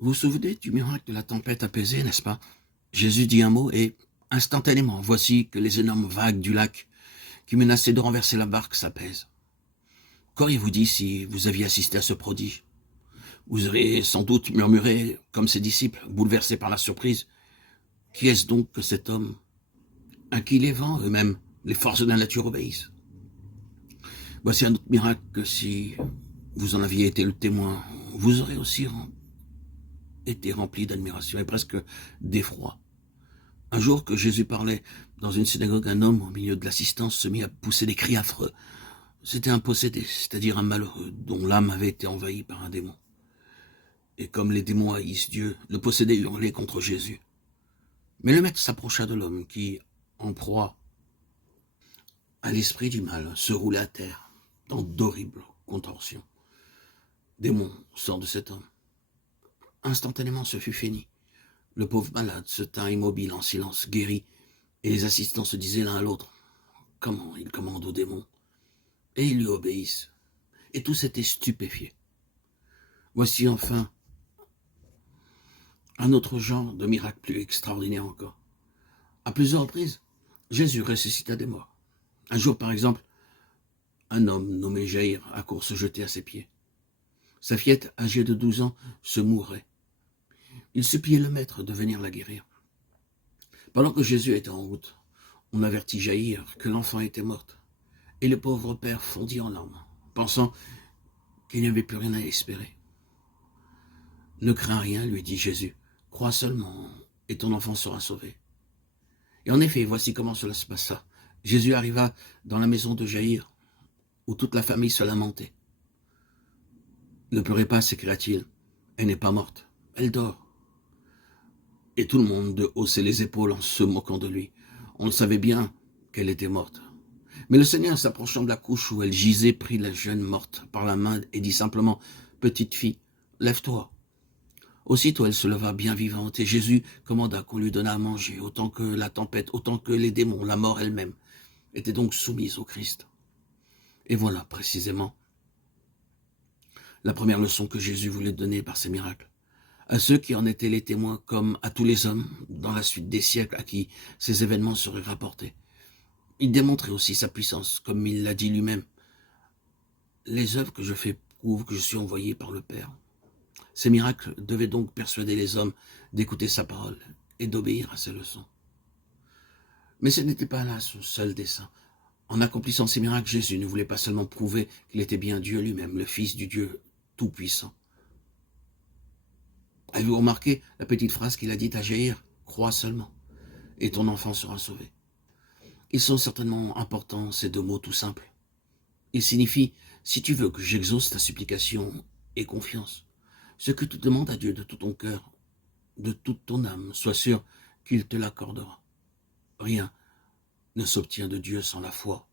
Vous vous souvenez du miracle de la tempête apaisée, n'est-ce pas? Jésus dit un mot et, instantanément, voici que les énormes vagues du lac qui menaçaient de renverser la barque s'apaisent. Qu'auriez-vous dit si vous aviez assisté à ce prodige? Vous auriez sans doute murmuré, comme ses disciples, bouleversés par la surprise, « Qui est-ce donc que cet homme, à qui les vents eux-mêmes, les forces de la nature obéissent ?» Voici un autre miracle que si vous en aviez été le témoin, vous aurez aussi été rempli d'admiration et presque d'effroi. Un jour que Jésus parlait dans une synagogue, un homme au milieu de l'assistance se mit à pousser des cris affreux. C'était un possédé, c'est-à-dire un malheureux, dont l'âme avait été envahie par un démon. Et comme les démons haïssent Dieu, le possédé hurlait contre Jésus. Mais le maître s'approcha de l'homme qui, en proie à l'esprit du mal, se roulait à terre dans d'horribles contorsions. Démon, sort de cet homme. Instantanément, ce fut fini. Le pauvre malade se tint immobile en silence, guéri, et les assistants se disaient l'un à l'autre, « Comment il commande aux démons ?» Et ils lui obéissent. Et tous étaient stupéfiés. Voici enfin un autre genre de miracle plus extraordinaire encore. À plusieurs reprises, Jésus ressuscita des morts. Un jour, par exemple, un homme nommé Jaïr accourt se jeter à ses pieds. Sa fillette, âgée de 12 ans, se mourait. Il suppliait le maître de venir la guérir. Pendant que Jésus était en route, on avertit Jaïr que l'enfant était morte. Et le pauvre père fondit en larmes, pensant qu'il n'y avait plus rien à espérer. « Ne crains rien, lui dit Jésus, crois seulement, et ton enfant sera sauvé. » Et en effet, voici comment cela se passa. Jésus arriva dans la maison de Jaïr, où toute la famille se lamentait. « Ne pleurez pas, s'écria-t-il, elle n'est pas morte, elle dort. » Et tout le monde haussait les épaules en se moquant de lui. On le savait bien qu'elle était morte. Mais le Seigneur, s'approchant de la couche où elle gisait, prit la jeune morte par la main et dit simplement, « Petite fille, lève-toi. » Aussitôt elle se leva bien vivante, et Jésus commanda qu'on lui donnât à manger, autant que la tempête, autant que les démons, la mort elle-même, était donc soumise au Christ. Et voilà, précisément, la première leçon que Jésus voulait donner par ces miracles. À ceux qui en étaient les témoins, comme à tous les hommes, dans la suite des siècles à qui ces événements seraient rapportés. Il démontrait aussi sa puissance, comme il l'a dit lui-même. « Les œuvres que je fais prouvent que je suis envoyé par le Père. » Ces miracles devaient donc persuader les hommes d'écouter sa parole et d'obéir à ses leçons. Mais ce n'était pas là son seul dessein. En accomplissant ces miracles, Jésus ne voulait pas seulement prouver qu'il était bien Dieu lui-même, le Fils du Dieu Tout-Puissant. Avez-vous remarqué la petite phrase qu'il a dite à Jaïr? « Crois seulement, et ton enfant sera sauvé. » Ils sont certainement importants, ces deux mots tout simples. Ils signifient « Si tu veux que j'exauce ta supplication, aie confiance. » Ce que tu demandes à Dieu de tout ton cœur, de toute ton âme, sois sûr qu'il te l'accordera. Rien ne s'obtient de Dieu sans la foi